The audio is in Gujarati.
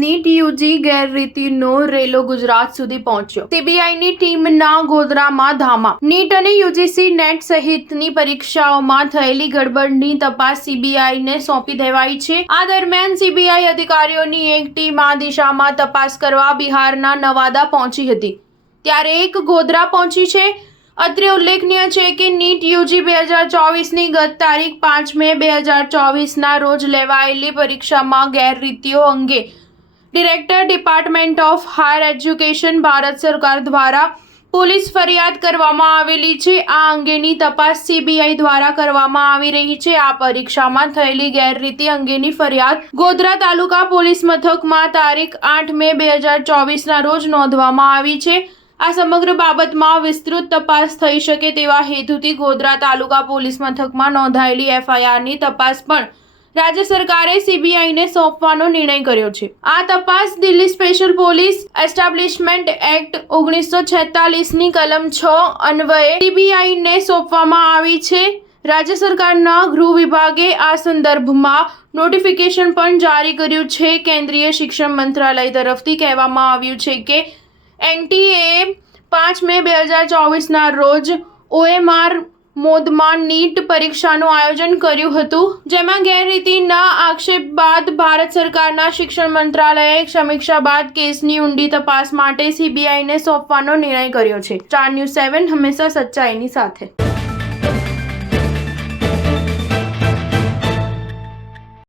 નીટ યુજી ગેરરીતિનો રેલો ગુજરાત સુધી પહોંચ્યો. સીબીઆઈની ટીમના ગોધરામાં ધામા. નીટ અને યુજીસી નેટ સહિતની પરીક્ષાઓમાં થયેલી ગડબડની તપાસ સીબીઆઈને સોંપી દેવાઈ છે. આ દરમિયાન સીબીઆઈ અધિકારીઓની એક ટીમ આ દિશામાં તપાસ કરવા બિહારના નવાદા પહોંચી હતી, ત્યારે એક ગોધરા પહોંચી છે. અત્રે ઉલ્લેખનીય છે કે નીટ યુજી 2024ની ગત તારીખ 5 મે 2024ના રોજ લેવાયેલી પરીક્ષામાં ગેરરીતિઓ અંગે director department of higher education Bharat સરકાર દ્વારા પોલીસ ફરિયાદ કરવામાં આવેલી છે. આ અંગેની તપાસ સીબીઆઈ દ્વારા કરવામાં આવી રહી છે. આ પરીક્ષામાં થયેલી ગેરરીતિ અંગેની ફરિયાદ ગોધરા તાલુકા પોલીસ મથકમાં તારીખ 8 મે 2024ના રોજ નોંધવામાં આવી છે. આ સમગ્ર બાબતમાં વિસ્તૃત તપાસ થઈ શકે તેવા હેતુથી ગોધરા તાલુકા પોલીસ મથકમાં નોંધાયેલી એફઆઈઆરની તપાસ પણ રાજ્ય સરકારે સીબીઆઈને સોંપવાનો નિર્ણય કર્યો છે. આ તપાસ Delhi special police establishment act 1946ની કલમ 6 અન્વયે સીબીઆઈને સોંપવામાં આવી છે. રાજ્ય સરકારના ગૃહ વિભાગે આ સંદર્ભમાં નોટિફિકેશન પણ જારી કર્યું છે. કેન્દ્રીય શિક્ષણ મંત્રાલય તરફથી કહેવામાં આવ્યું છે કે એનટીએએ 5 મે 2024ના રોજ ઓએમઆર મોડમાં નીટ પરીક્ષાનું આયોજન કર્યું હતું, જેમાં ગેરરીતિના આક્ષેપ બાદ ભારત સરકારના શિક્ષણ મંત્રાલયે સમીક્ષા બાદ કેસની ઊંડી તપાસ માટે સીબીઆઈને સોંપવાનો નિર્ણય કર્યો છે. સ્ટાર ન્યૂઝ 7 હંમેશા સચ્ચાઈની સાથે.